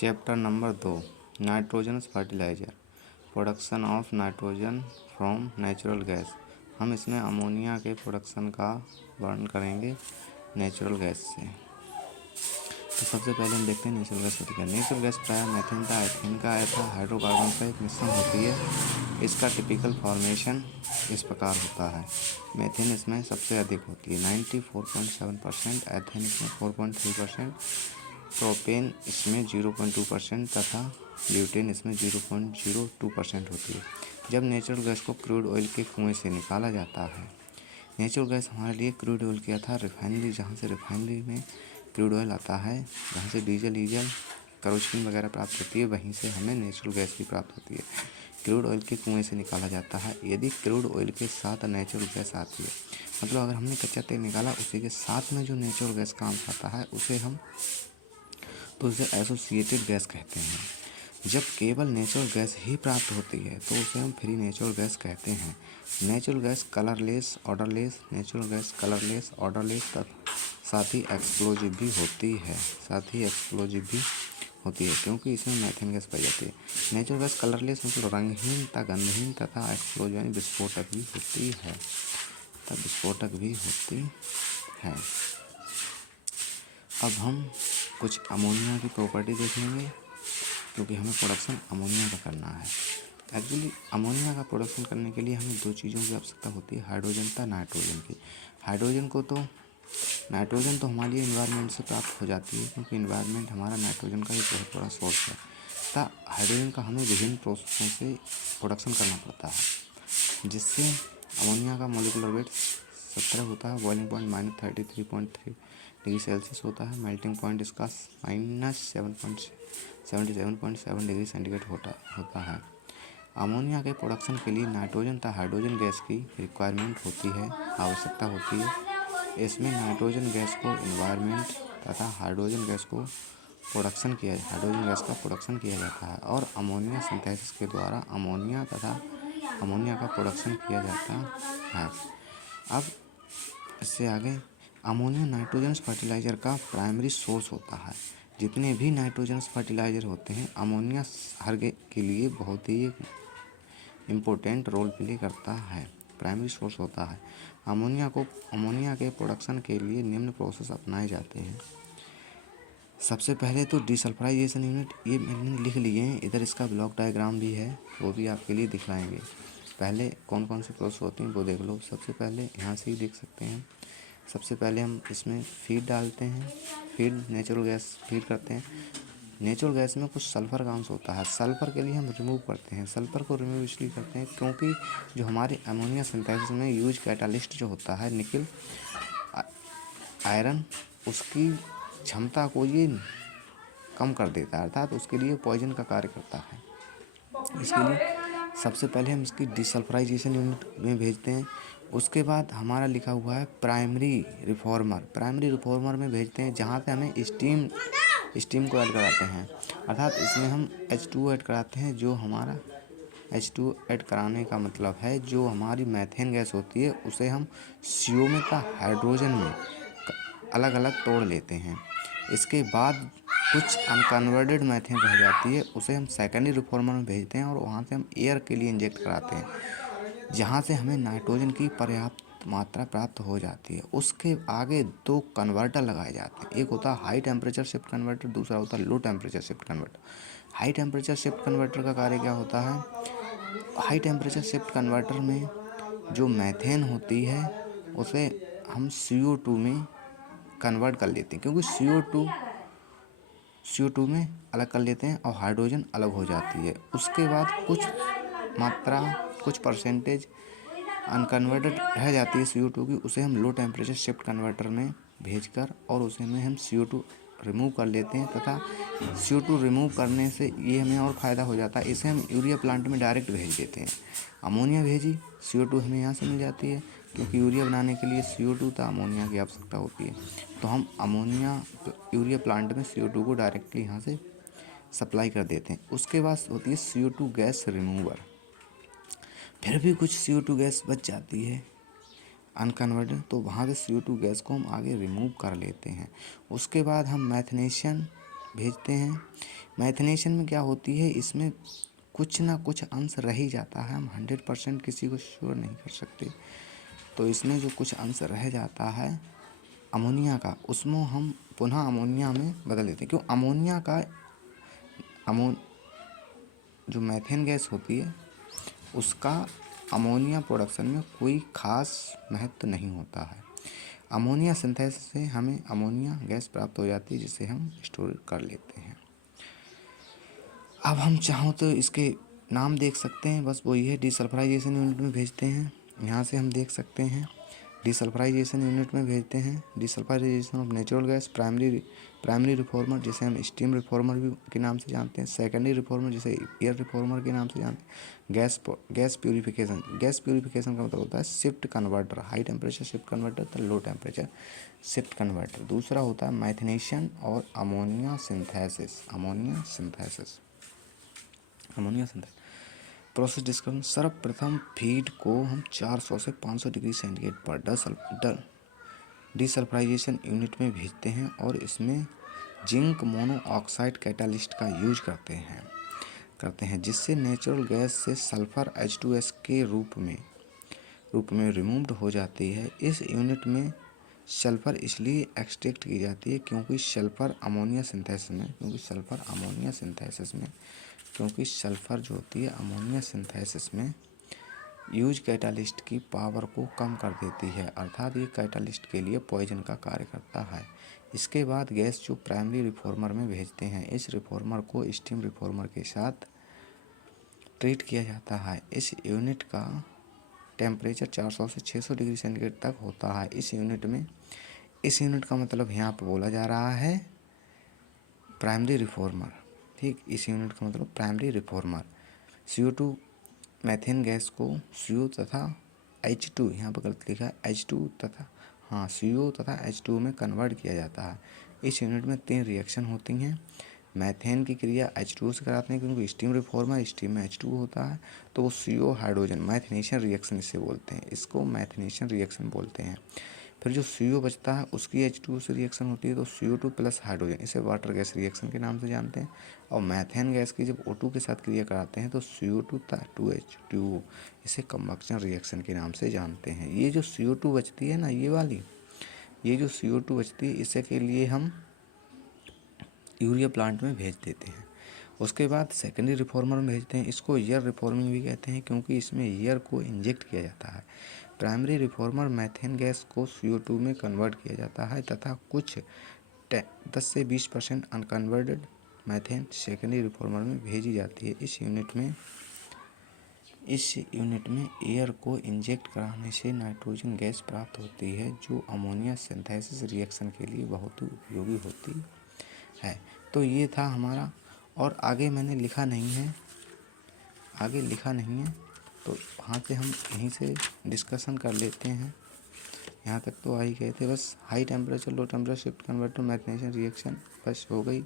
Chapter number 2 nitrogenous fertiliser production of nitrogen from natural gas. हम इसमें ammonia के production का वर्णन करेंगे नेचुरल गैस से। तो सबसे पहले हम देखते हैं नेचुरल गैस होती है। नेचुरल गैस प्रायः मीथेन का एथेन का एथा हाइड्रोकार्बन का एक मिश्रण होती है। इसका टिपिकल फॉर्मेशन इस प्रकार होता है। मीथेन इसमें सबसे अधिक होती है 94.7%, एथेन इसमें 4.3%, प्रोपेन इसमें 0.2% तथा ब्यूटेन इसमें 0.02% होती है। जब नेचुरल गैस को क्रूड ऑयल के कुएं से निकाला जाता है, नेचुरल गैस हमारे लिए क्रूड ऑयल की अर्थात रिफाइनरी, जहाँ से रिफाइनरी में क्रूड ऑयल आता है, जहाँ से डीजल केरोसिन वगैरह प्राप्त होती है, वहीं से हमें नेचुरल गैस भी प्राप्त होती है। क्रूड ऑयल के कुएं से निकाला जाता है। यदि क्रूड ऑयल के साथ नेचुरल गैस आती है, मतलब अगर हमने कच्चा तेल निकाला, उसी के साथ में जो नेचुरल गैस काम आता है उसे एसोसिएटेड गैस कहते हैं। जब केवल नेचुरल गैस ही प्राप्त होती है तो उसे हम फ्री नेचुरल गैस कहते हैं। Natural gas colourless, odourless, natural gas colourless, odourless तथा साथ ही एक्सप्लोजिव भी होती है क्योंकि इसमें मीथेन गैस पाई जाती है। नेचुरल गैस कलरलेस मतलब रंगहीन तथा गंधहीन तथा एक्सप्लोजिव यानी विस्फोटक भी होती है। अब हम कुछ अमोनिया की प्रॉपर्टी देखेंगे क्योंकि हमें प्रोडक्शन अमोनिया का करना है। एक्चुअली अमोनिया का प्रोडक्शन करने के लिए हमें दो चीज़ों की आवश्यकता होती है, हाइड्रोजन तथा नाइट्रोजन की। नाइट्रोजन तो हमारे लिए इन्वायरमेंट से प्राप्त हो जाती है क्योंकि इन्वायरमेंट हमारा नाइट्रोजन का एक बहुत बड़ा सोर्स है। तथा हाइड्रोजन का हमें विभिन्न प्रोसेसों से प्रोडक्शन करना पड़ता है, जिससे अमोनिया का मॉलिक्यूलर वेट 17 होता है, बॉइलिंग पॉइंट -33.3 डिग्री सेल्सियस होता है, मेल्टिंग पॉइंट इसका -77.7 डिग्री सेंटीग्रेड होता है। अमोनिया के प्रोडक्शन के लिए नाइट्रोजन तथा हाइड्रोजन गैस की रिक्वायरमेंट होती है, आवश्यकता होती है। इसमें नाइट्रोजन गैस को इन्वायरमेंट तथा हाइड्रोजन गैस का प्रोडक्शन किया जाता है और अमोनिया सिंथेसिस के द्वारा अमोनिया का प्रोडक्शन किया जाता है। अब इससे आगे अमोनिया नाइट्रोजनस फर्टिलाइज़र का प्राइमरी सोर्स होता है। जितने भी नाइट्रोजनस फर्टिलाइज़र होते हैं, अमोनिया हर के लिए बहुत ही इम्पोर्टेंट रोल प्ले करता है, प्राइमरी सोर्स होता है। अमोनिया के प्रोडक्शन के लिए निम्न प्रोसेस अपनाए जाते हैं। सबसे पहले तो डिसल्फ्राइजेशन यूनिट, ये मैंने लिख लिए हैं, इधर इसका ब्लॉक डायग्राम भी है, वो भी आपके लिए दिखलाएंगे। पहले कौन कौन से प्रोसेस होते हैं वो देख लो। सबसे पहले यहाँ से ही देख सकते हैं। सबसे पहले हम इसमें फीड डालते हैं, नेचुरल गैस फीड करते हैं। नेचुरल गैस में कुछ सल्फ़र का अंश होता है, सल्फ़र के लिए हम रिमूव करते हैं। सल्फ़र को रिमूव इसलिए करते हैं क्योंकि जो हमारे अमोनिया सिंथेसिस में यूज कैटालिस्ट जो होता है निकल आयरन, उसकी क्षमता को ये कम कर देता है, अर्थात उसके लिए पॉइजन का कार्य करता है। इसके लिए सबसे पहले हम इसकी डिसल्फ्राइजेशन यूनिट में भेजते हैं। उसके बाद हमारा लिखा हुआ है प्राइमरी रिफॉर्मर में भेजते हैं, जहाँ पे हमें स्टीम को ऐड कराते हैं, अर्थात इसमें हम H2 ऐड कराते हैं। जो हमारा H2 ऐड कराने का मतलब है, जो हमारी मीथेन गैस होती है उसे हम CO में का हाइड्रोजन में अलग अलग तोड़ लेते हैं। इसके बाद कुछ अनकन्वर्टेड मीथेन रह जाती है, उसे हम सेकेंडरी रिफॉर्मर में भेजते हैं और वहाँ से हम एयर के लिए इंजेक्ट कराते हैं, जहाँ से हमें नाइट्रोजन की पर्याप्त मात्रा प्राप्त हो जाती है। उसके आगे दो कन्वर्टर लगाए जाते हैं, एक होता है हाई टेम्परेचर शिफ्ट कन्वर्टर, दूसरा होता है लो temperature shift converter. High temperature shift converter का कार्य क्या होता है? हाई टेम्परेचर शिफ्ट कन्वर्टर में जो मीथेन होती है उसे हम CO2 में कन्वर्ट कर लेते हैं, क्योंकि CO2 में अलग कर लेते हैं और हाइड्रोजन अलग हो जाती है। उसके बाद कुछ परसेंटेज अनकन्वर्टेड रह जाती है CO2 की, उसे हम लो टेम्परेचर शिफ्ट कन्वर्टर में भेजकर और उसे में हम CO2 रिमूव कर लेते हैं। तथा CO2 रिमूव करने से ये हमें और फ़ायदा हो जाता है, इसे हम यूरिया प्लांट में डायरेक्ट भेज देते हैं। अमोनिया भेजी, CO2 हमें यहाँ से मिल जाती है, क्योंकि यूरिया बनाने के लिए CO2 तथा अमोनिया की आवश्यकता होती है। तो हम यूरिया प्लांट में CO2 को डायरेक्टली यहाँ से सप्लाई कर देते हैं। उसके बाद होती है CO2 गैस रिमूवर। फिर भी कुछ CO2 गैस बच जाती है अनकन्वर्टेड, तो वहाँ से CO2 गैस को हम आगे रिमूव कर लेते हैं। उसके बाद हम भेजते हैं। मैथिनेशन में क्या होती है, इसमें कुछ ना कुछ अंश रह ही जाता है, हम 100% किसी को श्योर नहीं कर सकते। तो इसमें जो कुछ अंश रह जाता है अमोनिया का, उसमें हम पुनः अमोनिया में बदल देते हैं। क्यों, अमोनिया का जो मीथेन गैस होती है उसका अमोनिया प्रोडक्शन में कोई खास महत्व नहीं होता है। अमोनिया सिंथेसिस से हमें अमोनिया गैस प्राप्त हो जाती है जिसे हम स्टोर कर लेते हैं। अब हम चाहों तो इसके नाम देख सकते हैं, बस वही है, डिसल्फ्राइजेशन यूनिट में भेजते हैं। यहाँ से हम देख सकते हैं डिसल्फ्राइजेशन यूनिट में भेजते हैं। Desulphurisation of natural gas, primary reformer जिसे हम स्टीम रिफॉर्मर भी के नाम से जानते हैं, सेकेंडरी रिफॉर्मर जिसे एयर रिफॉर्मर के नाम से जानते हैं, गैस प्यूरिफिकेशन। गैस प्यूरिफिकेशन का मतलब होता है shift converter, high temperature shift converter तो लो टेम्परेचर शिफ्ट कन्वर्टर। दूसरा होता है मैथिनेशन और अमोनिया सिंथेसिस। Process description. सर्वप्रथम फीड को हम 400 से 500 डिग्री सेंटीग्रेड पर डिसल्फ्राइजेशन यूनिट में भेजते हैं और इसमें जिंक मोनोऑक्साइड कैटालिस्ट का यूज करते हैं जिससे नेचुरल गैस से सल्फर H2S के रूप में रिमूव्ड हो जाती है। इस यूनिट में सल्फर इसलिए एक्सट्रैक्ट की जाती है क्योंकि सल्फर अमोनिया सिंथेसिस में यूज कैटालिस्ट की पावर को कम कर देती है, अर्थात ये कैटालिस्ट के लिए पॉइजन का कार्य करता है। इसके बाद गैस जो प्राइमरी रिफॉर्मर में भेजते हैं, इस रिफॉर्मर को स्टीम रिफॉर्मर के साथ ट्रीट किया जाता है। इस यूनिट का टेम्परेचर 400 से 600 डिग्री सेंटीग्रेड तक होता है। इस यूनिट का मतलब यहाँ पर बोला जा रहा है प्राइमरी रिफॉर्मर, ठीक। इस यूनिट का मतलब primary reformer CO2 methane gas को CO तथा H2, यहाँ पर गलत लिखा है H2 तथा CO तथा H2 में कन्वर्ट किया जाता है। इस यूनिट में 3 रिएक्शन होती हैं। मीथेन की क्रिया H2 से कराते हैं क्योंकि स्टीम रिफॉर्मर, स्टीम में H2 होता है तो वो CO हाइड्रोजन, मैथिनेशन रिएक्शन इसे बोलते हैं, इसको मैथिनेशन रिएक्शन बोलते हैं। फिर जो CO बचता है उसकी H2 से रिएक्शन होती है तो CO2 प्लस हाइड्रोजन, इसे वाटर गैस रिएक्शन के नाम से जानते हैं। और मीथेन गैस की जब O2 के साथ क्रिया कराते हैं तो CO2 तथा 2H2O, इसे कंबक्शन रिएक्शन के नाम से जानते हैं। ये जो CO2 बचती है ना, ये जो CO2 बचती है इसे के लिए हम यूरिया प्लांट में भेज देते हैं। उसके बाद सेकेंडरी रिफॉर्मर में भेजते हैं। इसको एयर रिफॉर्मिंग भी कहते हैं क्योंकि इसमें एयर को इंजेक्ट किया जाता है। प्राइमरी रिफॉर्मर मीथेन गैस को CO2 में कन्वर्ट किया जाता है तथा कुछ 10 से 20% अनकन्वर्टेड मीथेन सेकेंडरी रिफॉर्मर में भेजी जाती है। इस यूनिट में एयर को इंजेक्ट कराने से नाइट्रोजन गैस प्राप्त होती है जो अमोनिया सिंथेसिस रिएक्शन के लिए बहुत उपयोगी होती है। तो ये था हमारा, और आगे मैंने लिखा नहीं है, तो वहाँ से हम यहीं से डिस्कशन कर लेते हैं। यहाँ तक तो आ ही गए थे, बस high temperature low temperature shift converter methanation reaction बस हो गई।